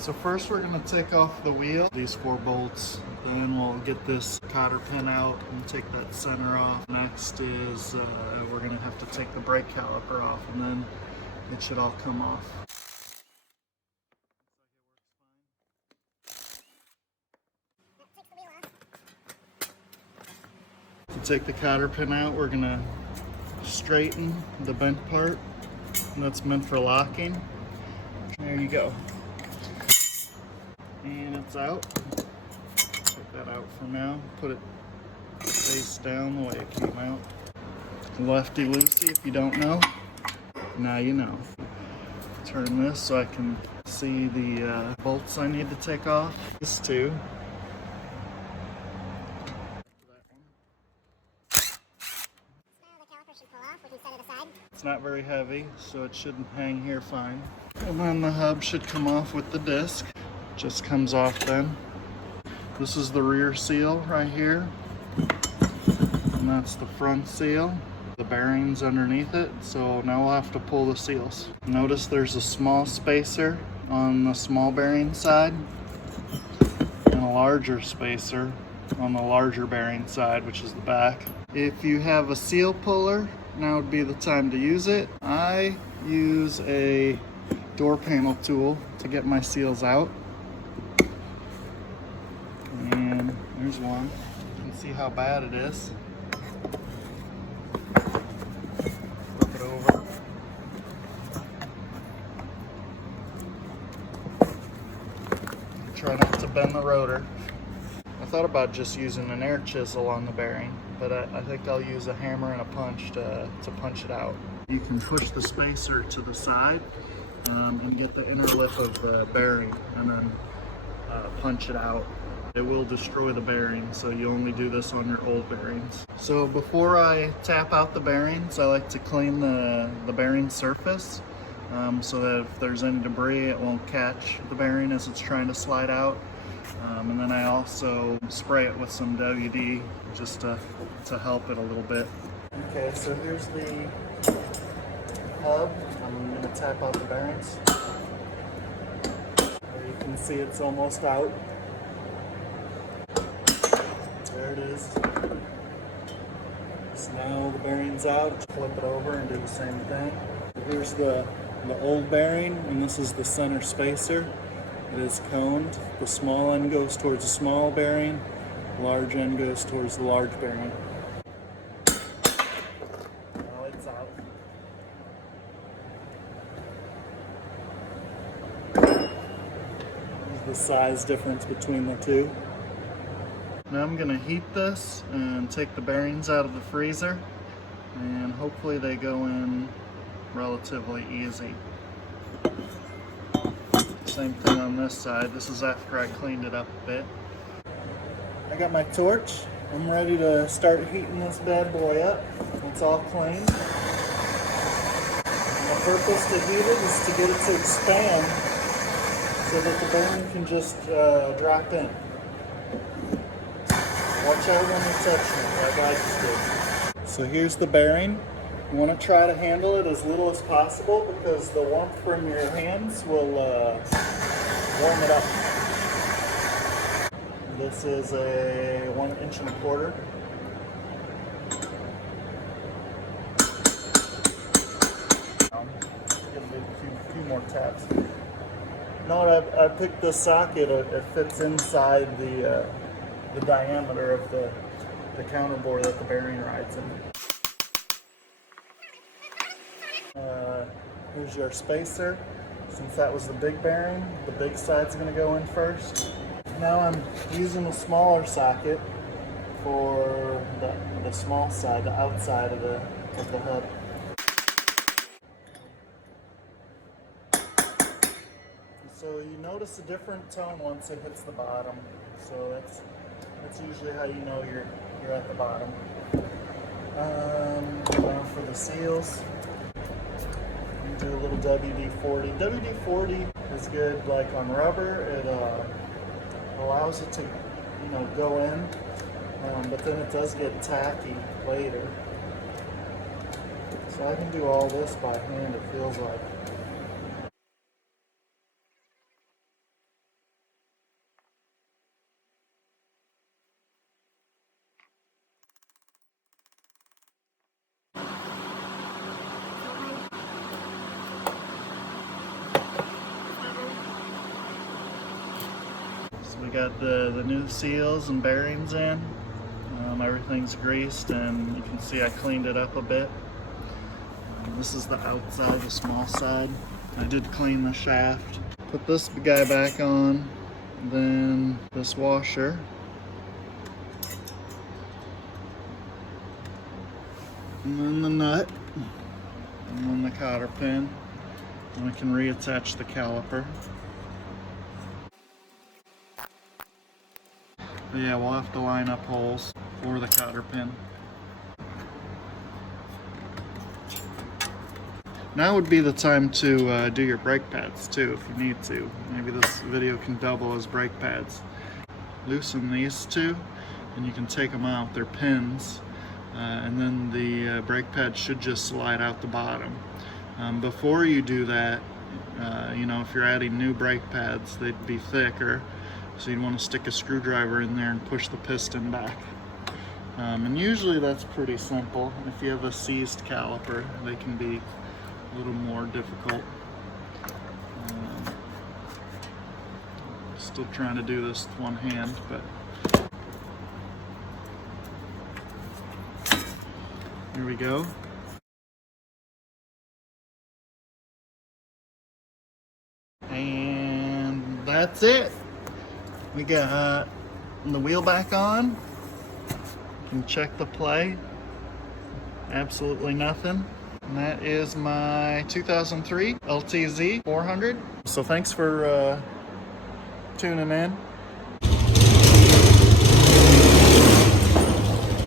So first we're going to take off the wheel, these 4 bolts, then we'll get this cotter pin out and take that center off. Next is we're going to have to take the brake caliper off, and then it should all come off. To take the cotter pin out, we're going to straighten the bent part, and that's meant for locking. There you go. And it's out. Take that out for now. Put it face down the way it came out. Lefty loosey, if you don't know. Now you know. Turn this so I can see the bolts I need to take off. These 2. It's not very heavy, so it shouldn't hang here fine. And then the hub should come off with the disc. Just comes off then. This is the rear seal right here. And that's the front seal. The bearings underneath it, so now we'll have to pull the seals. Notice there's a small spacer on the small bearing side and a larger spacer on the larger bearing side, which is the back. If you have a seal puller, now would be the time to use it. I use a door panel tool to get my seals out. And there's one. You can see how bad it is. Flip it over. Try not to bend the rotor. I thought about just using an air chisel on the bearing, but I think I'll use a hammer and a punch to punch it out. You can push the spacer to the side and get the inner lip of the bearing, and then punch it out. It will destroy the bearing, so you only do this on your old bearings. So before I tap out the bearings, I like to clean the bearing surface so that if there's any debris, it won't catch the bearing as it's trying to slide out. And then I also spray it with some WD just to help it a little bit. Okay, so here's the hub. I'm going to tap out the bearings. You can see it's almost out. There it is. So now the bearing's out. Flip it over and do the same thing. Here's the old bearing, and this is the center spacer. It is coned. The small end goes towards the small bearing. The large end goes towards the large bearing. Now it's out. There's the size difference between the two. Now I'm going to heat this and take the bearings out of the freezer, and hopefully they go in relatively easy. Same thing on this side. This is after I cleaned it up a bit. I got my torch. I'm ready to start heating this bad boy up. It's all clean. And the purpose to heat it is to get it to expand so that the bearing can just drop in. Watch out when you touch it, like I just did. So here's the bearing. You want to try to handle it as little as possible because the warmth from your hands will warm it up. This is a 1 1/4 inch. Give it a few more taps. No, I picked the socket. It fits inside the diameter of the counterbore that the bearing rides in. Here's your spacer. Since that was the big bearing, the big side's going to go in first. Now I'm using a smaller socket for the small side, the outside of the hub. So you notice a different tone once it hits the bottom. So that's usually how you know you're at the bottom. Now for the seals, you do a little WD-40. WD-40 is good like on rubber. It allows it to go in, but then it does get tacky later. So I can do all this by hand, it feels like. We got the new seals and bearings in. Everything's greased, and you can see I cleaned it up a bit. This is the outside, the small side. I did clean the shaft. Put this guy back on, then this washer. And then the nut, and then the cotter pin. And we can reattach the caliper. But yeah, we'll have to line up holes for the cotter pin. Now would be the time to do your brake pads too, if you need to. Maybe this video can double as brake pads. Loosen these two, and you can take them out. They're pins, and then the brake pad should just slide out the bottom. Before you do that, you know, if you're adding new brake pads, they'd be thicker, so you'd want to stick a screwdriver in there and push the piston back. And usually that's pretty simple. If you have a seized caliper, they can be a little more difficult. Still trying to do this with one hand, but here we go. And that's it. We got the wheel back on. You can check the play. Absolutely nothing. And that is my 2003 LTZ400. So thanks for tuning in.